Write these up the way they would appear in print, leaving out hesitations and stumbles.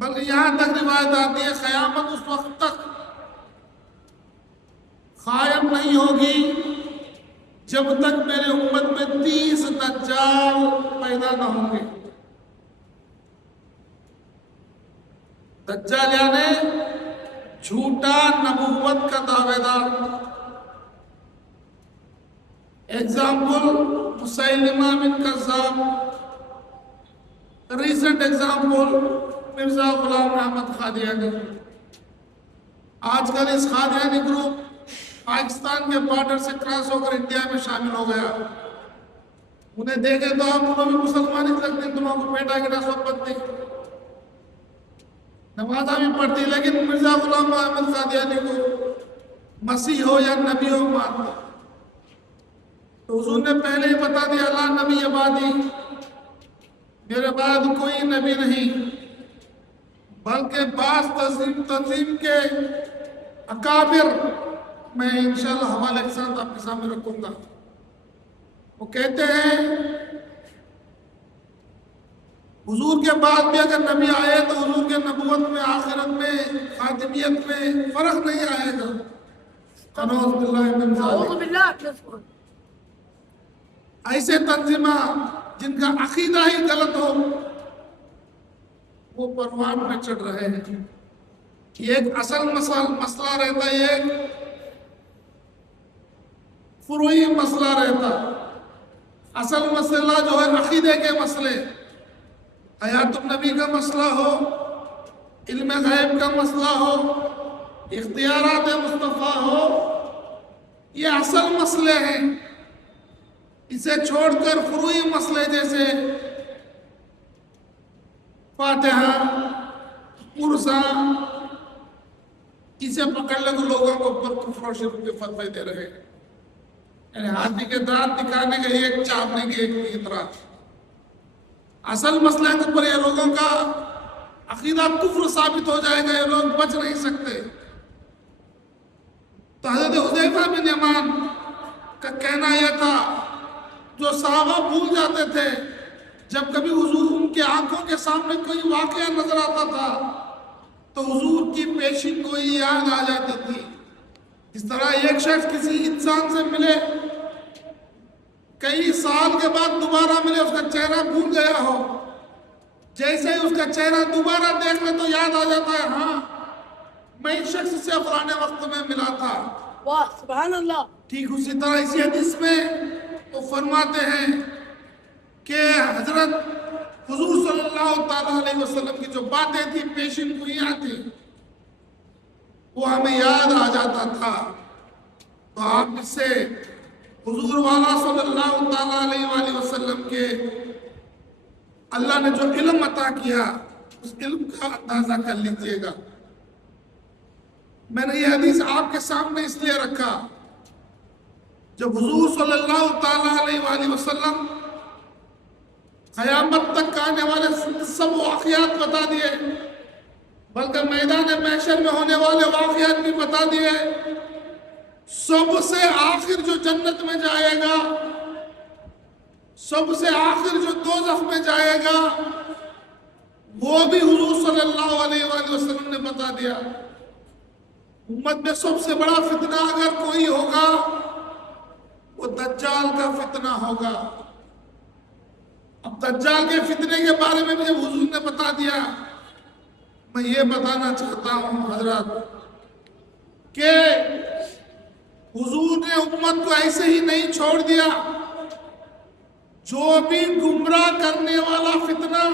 بلکہ یہاں تک روایت آتی ہے قیامت اس وقت تک قائم نہیں ہوگی جب تک میرے امت میں 30 دجال پیدا نہ ہوں گے. دجال یعنی جھوٹا نبوت کا دعوے دار. ایگزامپل مسیلمہ بن کذاب. Recent example Mirza Ghulam Ahmad Qadiani. آج کل اس قادیانی گروپ پاکستان کے بارڈر سے کراس ہو کر انڈیا میں شامل ہو گیا. انہیں دیکھے تو آپ انہوں بھی مسلمان ہی لگتے ہیں, تمہوں کو پیٹا کے رسوت بنتے, نمازہ بھی پڑھتی, لیکن مرزا غلام احمد قادیانی کو مسیح ہو یا نبی ہو مانتے. تو حضور نے پہلے ہی بتا دیا لا نبی بعدی, میرے بعد کوئی نبی نہیں, بلکہ بعض تنظیم کے اکابر میں انشاءاللہ حوالے کے ساتھ آپ کے سامنے رکھوں گا. وہ کہتے ہیں حضور کے بعد بھی اگر نبی آئے تو حضور کے نبوت میں, آخرت میں, خاتمیت میں فرق نہیں آئے گا. نعوذ باللہ من ذالک. ایسے تنظیمہ جن کا عقیدہ ہی غلط ہو وہ پروان میں چڑھ رہے ہیں. یہ ایک اصل مسئلہ رہتا ہے, ایک فروعی مسئلہ رہتا. اصل مسئلہ جو ہے عقیدے کے مسئلے, حیات النبی کا مسئلہ ہو, علم غیب کا مسئلہ ہو, اختیارات مصطفیٰ ہو, یہ اصل مسئلے ہیں. اسے چھوڑ کر فروعی مسئلے جیسے فاتحہ, عرصہ, اسے پکڑ لے تو لوگوں کو اوپر کفر و شرک کے فتوے دے رہے ہیں. یعنی ہاتھی کے دانت دکھانے کے ایک چاپنے کے ایک طرح. اصل مسئلہ کے اوپر یہ لوگوں کا عقیدہ کفر ثابت ہو جائے گا, یہ لوگ بچ نہیں سکتے. تو حضرت حذیفہ بن یمان کا کہنا یہ تھا, جو صحابہ بھول جاتے تھے جب کبھی حضور ان کے آنکھوں کے سامنے کوئی واقعہ نظر آتا تھا تو حضور کی پیشین کوئی یاد آ جاتی تھی. اس طرح ایک شخص کسی انسان سے ملے, کئی سال کے بعد دوبارہ ملے, اس کا چہرہ بھول گیا ہو, جیسے ہی اس کا چہرہ دوبارہ دیکھ لے تو یاد آ جاتا ہے, ہاں میں اس شخص سے فلانے وقت میں ملا تھا. واہ سبحان اللہ. ٹھیک اسی طرح اسی حدیث میں وہ فرماتے ہیں کہ حضرت حضور صلی اللہ تعالیٰ علیہ وسلم کی جو باتیں تھی پیشین گوئیاں تھی وہ ہمیں یاد آ جاتا تھا. تو آپ اس سے حضور والا صلی اللہ تعالیٰ علیہ وآلہ وسلم کے اللہ نے جو علم عطا کیا اس علم کا اندازہ کر لیجئے گا. میں نے یہ حدیث آپ کے سامنے اس لیے رکھا, جب حضور صلی اللہ تعالیٰ علیہ وآلہ وسلم قیامت تک آنے والے سب واقعات بتا دیے, بلکہ میدان محشر میں ہونے والے واقعات بھی بتا دیے. سب سے آخر جو جنت میں جائے گا, سب سے آخر جو دوزخ میں جائے گا, وہ بھی حضور صلی اللہ علیہ وآلہ وسلم نے بتا دیا. امت میں سب سے بڑا فتنہ اگر کوئی ہوگا وہ دجال کا فتنہ ہوگا. اب دجال کے فتنے کے بارے میں جب حضور نے بتا دیا, میں یہ بتانا چاہتا ہوں حضرات کہ حضور نے امت کو ایسے ہی نہیں چھوڑ دیا. جو بھی گمراہ کرنے والا فتنہ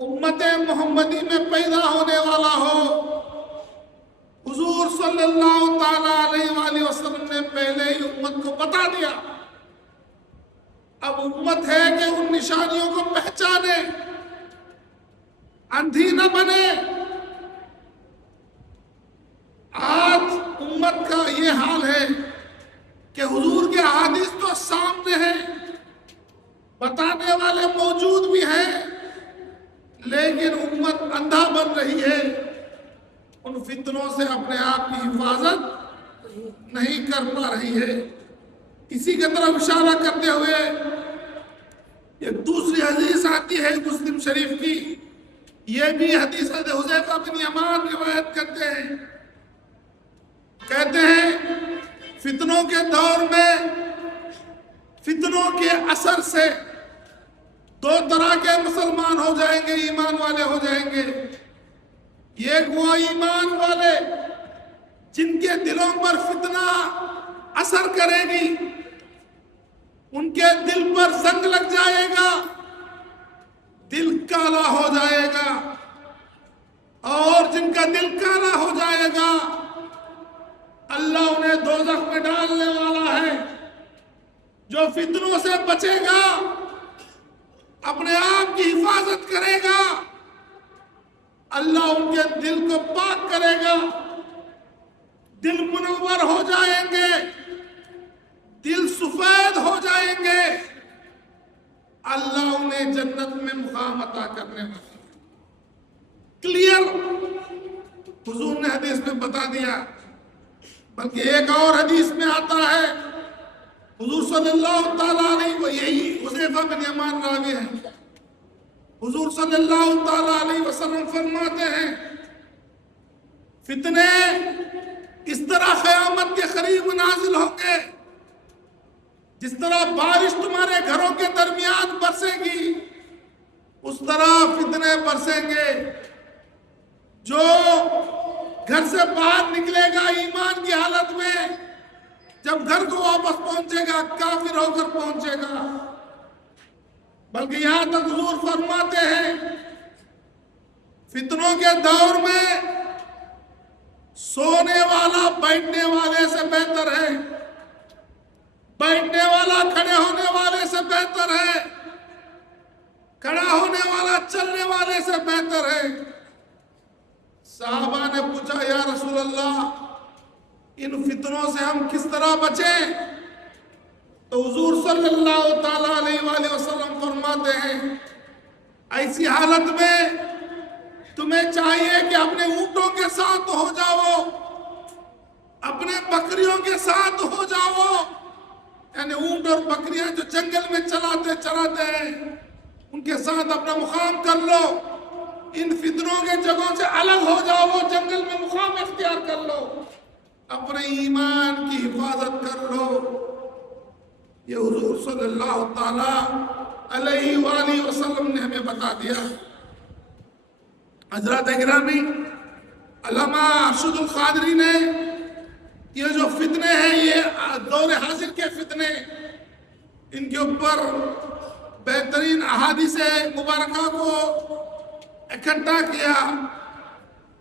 امت محمدی میں پیدا ہونے والا ہو, حضور صلی اللہ تعالیٰ علیہ وآلہ وسلم نے پہلے ہی امت کو بتا دیا. اب امت ہے کہ ان نشانیوں کو پہچانے, اندھی نہ بنے. آج امت کا یہ حال ہے کہ حضور کے احادیث تو سامنے ہیں, بتانے والے موجود بھی ہیں, لیکن امت اندھا بن رہی ہے, ان فتنوں سے اپنے آپ کی حفاظت نہیں کر پا رہی ہے. اسی کی طرف اشارہ کرتے ہوئے ایک دوسری حدیث آتی ہے مسلم شریف کی, یہ بھی حدیث حضرت حذیفہ بن یمان روایت کرتے ہیں، کہتے ہیں فتنوں کے دور میں فتنوں کے اثر سے دو طرح کے مسلمان ہو جائیں گے، ایمان والے ہو جائیں گے۔ ایک وہ ایمان والے جن کے دلوں پر فتنہ اثر کرے گی، ان کے دل پر زنگ لگ جائے گا، دل کالا ہو جائے گا، اور جن کا دل کالا ہو جائے گا اللہ انہیں دوزخ میں ڈالنے والا ہے۔ جو فتنوں سے بچے گا، اپنے آپ کی حفاظت کرے گا، اللہ ان کے دل کو پاک کرے گا، دل منور ہو جائیں گے، دل سفید ہو جائیں گے، اللہ انہیں جنت میں مقام عطا کرنے والا ہے۔ کلیئر حضور نے حدیث میں بتا دیا۔ بلکہ ایک اور حدیث میں آتا ہے، حضور صلی اللہ تعالیٰ علیہ وسلم، یہی حذیفہ بن یمان راوی ہے، حضور صلی اللہ تعالیٰ علیہ وسلم فرماتے ہیں فتنے اس طرح قیامت کے قریب نازل ہوں گے جس طرح بارش تمہارے گھروں کے درمیان برسے گی، اس طرح فتنے برسیں گے۔ جو گھر سے باہر نکلے گا ایمان کی حالت میں، جب گھر کو واپس پہنچے گا کافر ہو کر پہنچے گا۔ بلکہ یہاں تک حضور فرماتے ہیں فتنوں کے دور میں سونے والا بیٹھنے والے سے بہتر ہے، بیٹھنے والا کھڑے ہونے والے سے بہتر ہے، کھڑا ہونے والا چلنے والے سے بہتر ہے۔ صحابہ نے پوچھا یا رسول اللہ ان فتنوں سے ہم کس طرح بچیں؟ تو حضور صلی اللہ تعالیٰ علیہ وآلہ وسلم فرماتے ہیں ایسی حالت میں تمہیں چاہیے کہ اپنے اونٹوں کے ساتھ ہو جاؤ، اپنے بکریوں کے ساتھ ہو جاؤ، یعنی اونٹ اور بکریاں جو جنگل میں چراتے ہیں ان کے ساتھ اپنا مقام کر لو، ان فتنوں کے جگہوں سے الگ ہو جاؤ، جنگل میں مقام اختیار کر لو، اپنے ایمان کی حفاظت کر لو۔ یہ حضور صلی اللہ تعالیٰ علیہ وآلہ وسلم نے ہمیں بتا دیا۔ حضرات گرامی، علامہ ارشد القادری نے یہ جو فتنے ہیں، یہ دور حاضر کے فتنے، ان کے اوپر بہترین احادیث مبارکہ کو اکٹھا کیا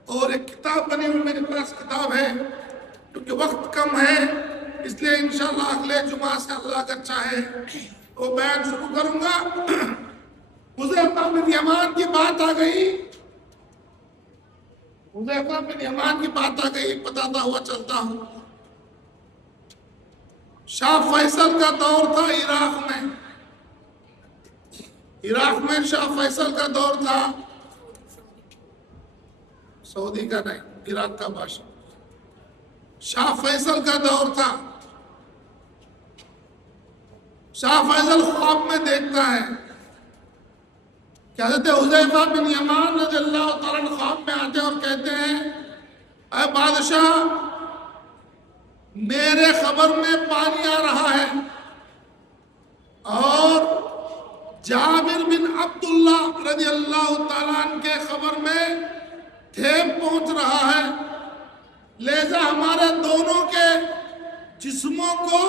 اور ایک کتاب بنی ہوئی میرے پاس کتاب ہے۔ کیونکہ وقت کم ہے اس لیے انشاءاللہ اگلے جمعہ سے اللہ اگر چاہے وہ بیان شروع کروں گا۔ حذیفہ بن یمان کی بات آ گئی، حذیفہ بن یمان کی بات آ گئی، بتاتا ہوا چلتا ہوں۔ شاہ فیصل کا دور تھا عراق میں، عراق میں شاہ فیصل کا دور تھا، سعودی کا نہیں، عراق کا بادشاہ، شاہ فیصل کا دور تھا۔ شاہ فیصل خواب میں دیکھتا ہے کہ حضرت حذیفہ بن یمان رضی اللہ تعالیٰ عنہ خواب میں آتے اور کہتے ہیں اے بادشاہ میرے خبر میں پانی آ رہا ہے اور جابر بن عبداللہ رضی اللہ تعالیٰ عنہ کے خبر میں ٹھیک پہنچ رہا ہے، لہذا ہمارے دونوں کے جسموں کو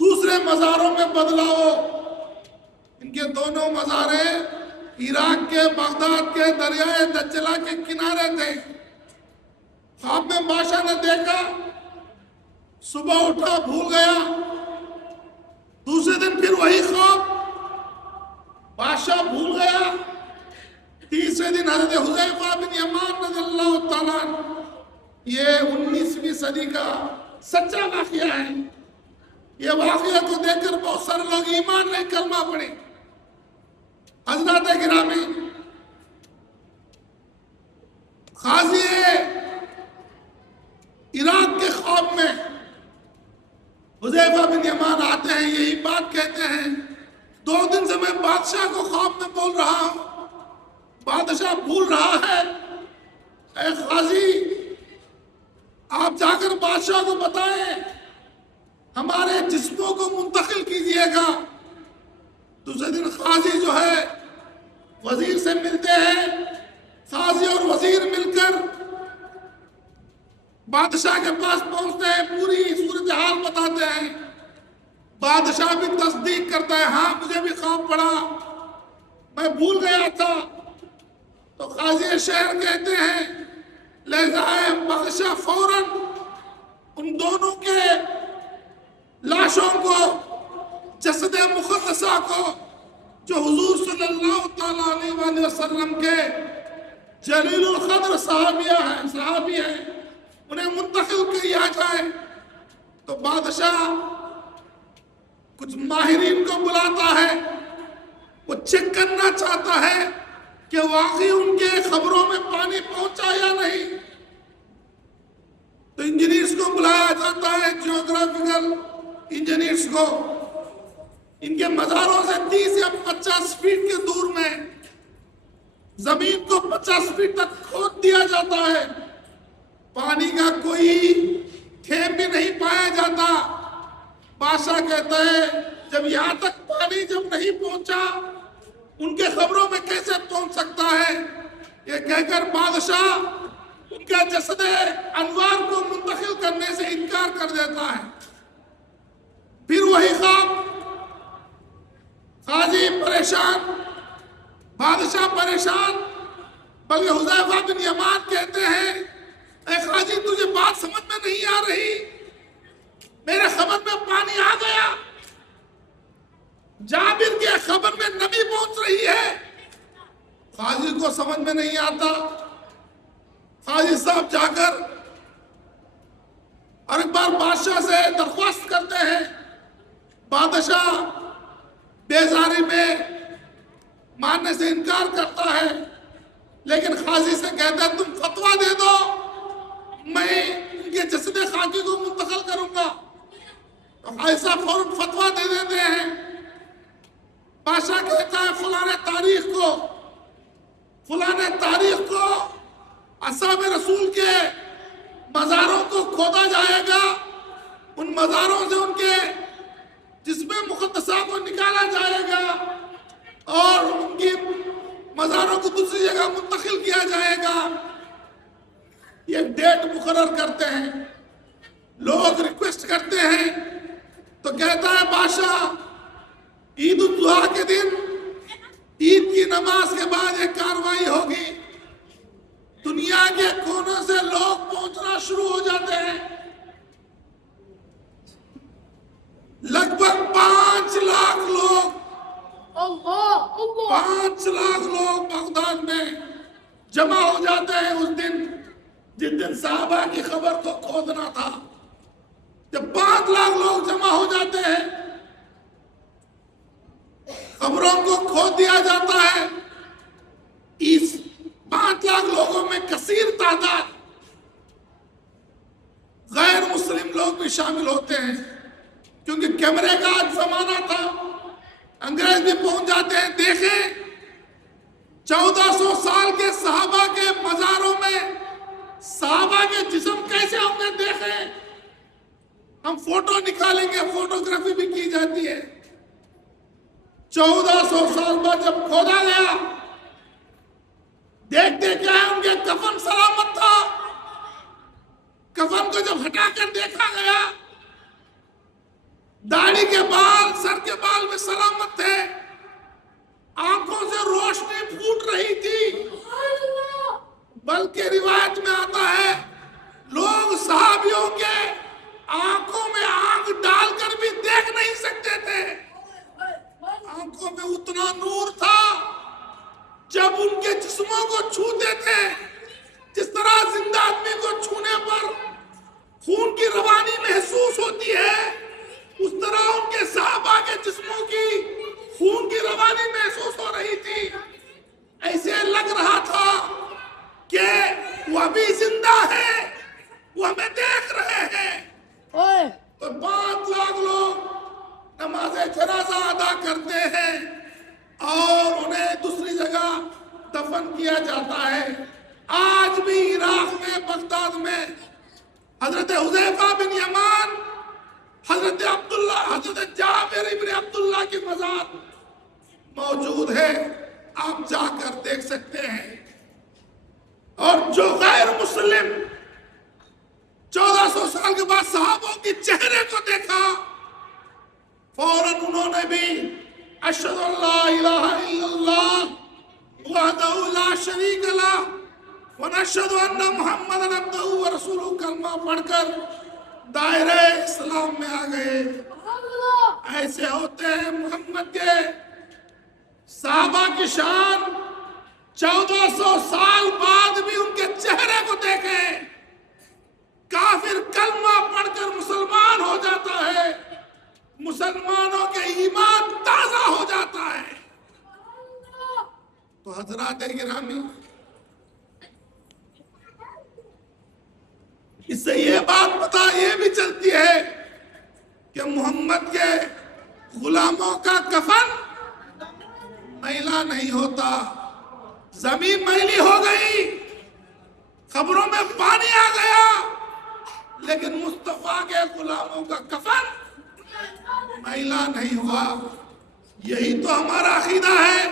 دوسرے مزاروں میں بدلاؤ۔ ان کے دونوں مزاریں عراق کے بغداد کے دریائے دجلہ کے کنارے تھے۔ خواب میں بادشاہ نے دیکھا، صبح اٹھا بھول گیا، دوسرے دن پھر وہی خواب، بادشاہ بھول گیا، تیسرے دن حضرت حذیفہ بن یمان رضی اللہ تعالیٰ عنہ، یہ 19ویں صدی کا سچا واقعہ ہے۔ یہ واقعہ کو دیکھ کر بہت سارے لوگ ایمان نہیں کلمہ پڑے۔ حضرات گرامی، قاضی عراق کے خواب میں حذیفہ بن یمان آتے ہیں، یہی بات کہتے ہیں 2 دن سے میں بادشاہ کو خواب میں بول رہا ہوں، بادشاہ بادشاہ بھول رہا ہے، اے قاضی آپ جا کر بادشاہ کو بتائیں ہمارے جسموں کو منتقل کیجئے گا۔ دوسرے دن قاضی جو ہے وزیر سے ملتے ہیں، قاضی اور وزیر مل کر بادشاہ کے پاس پہنچتے ہیں، پوری صورتحال بتاتے ہیں۔ بادشاہ بھی تصدیق کرتا ہے، ہاں مجھے بھی خواب پڑا، میں بھول گیا تھا۔ تو قاضی شہر کہتے ہیں لے جائے، بادشاہ فوراً ان دونوں کے لاشوں کو، جسد مقدسہ کو جو حضور صلی اللہ تعالیٰ علیہ وآلہ وسلم کے جلیل القدر صحابی ہیں، انہیں منتقل کیا جائے۔ تو بادشاہ کچھ ماہرین کو بلاتا ہے، وہ چیک کرنا چاہتا ہے کہ واقعی ان کے خبروں میں پانی پہنچا یا نہیں۔ تو انجینئرز کو بلایا جاتا ہے، جیوگرافیکل انجینئرز کو۔ ان کے مزاروں سے 30 یا 50 فیٹ کے دور میں زمین کو 50 فیٹ تک کھود دیا جاتا ہے، پانی کا کوئی ٹھیک بھی نہیں پایا جاتا۔ بادشاہ کہتا ہے جب یہاں تک پانی جب نہیں پہنچا، ان کے خبروں میں کیسے پہنچ سکتا ہے؟ یہ کہہ کر بادشاہ ان کا جسد انوار کو منتقل کرنے سے انکار کر دیتا ہے۔ پھر وہی خواب، قاضی پریشان، بادشاہ پریشان، بلکہ حذیفہ بن یمان کہتے ہیں اے قاضی تجھے بات سمجھ میں نہیں آ رہی، میرے خبر میں پانی آ گیا، جابر کے خبر میں نبی پہنچ رہی ہے۔ قاضی کو سمجھ میں نہیں آتا۔ قاضی صاحب جا کر اور ایک بار بادشاہ سے درخواست کرتے ہیں۔ بادشاہ بیزاری میں ماننے سے انکار کرتا ہے، لیکن قاضی سے کہتا ہے تم فتویٰ دے دو، میں ان کے جسد خاکی کو منتقل کروں گا۔ تو قاضی صاحب فوراً فتویٰ دے دیتے ہیں۔ بادشاہ کہتا ہے فلاں تاریخ کو اصحاب رسول کے مزاروں کو کھودا جائے گا، ان مزاروں سے ان کے جسم مقدسہ کو نکالا جائے گا اور ان کی مزاروں کو دوسری جگہ منتقل کیا جائے گا۔ یہ ڈیٹ مقرر کرتے ہیں، لوگ ریکویسٹ کرتے ہیں، تو کہتا ہے بادشاہ عید الاضحیٰ کے دن، عید کی نماز کے بعد ایک کارروائی ہوگی، دنیا کے کونوں سے لوگ پہنچنا شروع ہو جاتے ہیں۔ لگ بھگ 5 لاکھ لوگ، 5 لاکھ لوگ بغداد میں جمع ہو جاتے ہیں اس دن، جس دن صحابہ کی خبر کو کھودنا تھا۔ جب 5 لاکھ لوگ جمع ہو جاتے ہیں، خبروں کو کھود دیا جاتا ہے۔ اس 5 لاکھ لوگوں میں کثیر تعداد غیر مسلم لوگ بھی شامل ہوتے ہیں، کیونکہ کیمرے کا آج زمانہ تھا، انگریز بھی پہنچ جاتے ہیں۔ دیکھیں 1400 سال کے صحابہ کے مزاروں میں صحابہ کے جسم کیسے ہوں گے، دیکھیں، ہم فوٹو نکالیں گے، فوٹوگرافی بھی کی جاتی ہے۔ 1400 سال بعد جب کھودا گیا، دیکھتے کیا ہے، ان کے کفن سلامت تھا۔ کفن کو جب ہٹا کر دیکھا گیا، داڑھی کے بال، سر کے بال میں سلامت تھے، آنکھوں سے روشنی پھوٹ رہی تھی، بلکہ روایت میں آتا ہے لوگ صحابیوں کے آنکھوں میں آنکھ ڈال کر بھی دیکھ نہیں سکتے تھے، آنکھوں میں اتنا نور تھا۔ جب ان کے جسموں کو چھوتے تھے، جس طرح زندہ آدمی کو چھونے پر خون کی روانی محسوس ہوتی ہے، اس طرح ان کے صحابہ کے جسموں کی خون کی روانی محسوس ہو رہی تھی۔ ایسے لگ رہا تھا کہ وہ ابھی زندہ ہے، وہ ہمیں دیکھ رہے ہیں۔ تو 5 لاکھ لوگ نماز جنازہ ادا کرتے ہیں اور انہیں دوسری جگہ دفن کیا جاتا ہے. آج بھی عراق میں بغداد میں حضرت حذیفہ بن یمان، حضرت عبداللہ، حضرت جابر ابن عبداللہ کی مزار موجود ہے، آپ جا کر دیکھ سکتے ہیں. اور جو غیر مسلم 1400 سال کے بعد صحابوں کے چہرے کو دیکھا، فوراً انہوں نے بھی اشہد ان لا الہ الا اللہ وحدہ لا شریک لہ ونشہد ان محمدًا عبدہ ورسولہ کلمہ پڑھ کر دائرہ اسلام میں آ گئے. ایسے ہوتے ہیں محمد کے صحابہ کی شان. 1400 سال بعد بھی ان کے چہرے کو دیکھیں. کافر کلمہ پڑھ کر مسلمان ہو جاتا ہے، مسلمانوں کے ایمان تازہ ہو جاتا ہے. تو حضرات گرامی، اس سے یہ بات پتہ یہ بھی چلتی ہے کہ محمد کے غلاموں کا کفن میلا نہیں ہوتا. زمین میلی ہو گئی، قبروں میں پانی آ گیا، لیکن مصطفیٰ کے غلاموں کا کفن میلا نہیں ہوا. یہی تو ہمارا عقیدہ ہے.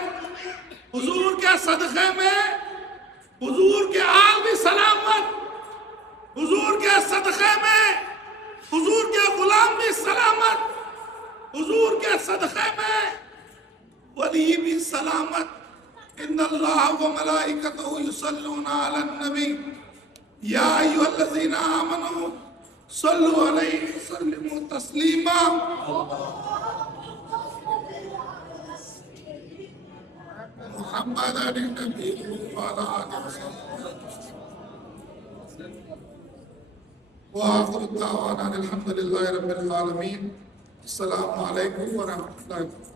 حضور کے صدقے میں حضور کے آل بھی سلامت، حضور کے صدقے میں حضور کے غلام بھی سلامت، حضور کے صدقے میں ولی بھی سلامت. ان اللہ و ملائکتہ یصلون علی النبی یا ایھا الذین آمنوا صلوا علیہ وسلموا تسلیما. محمد النبی وعلی آلہ وصحبہ وآخر دعوانا الحمد للہ رب العالمین. السلام علیکم ورحمۃ اللہ وبرکاتہ.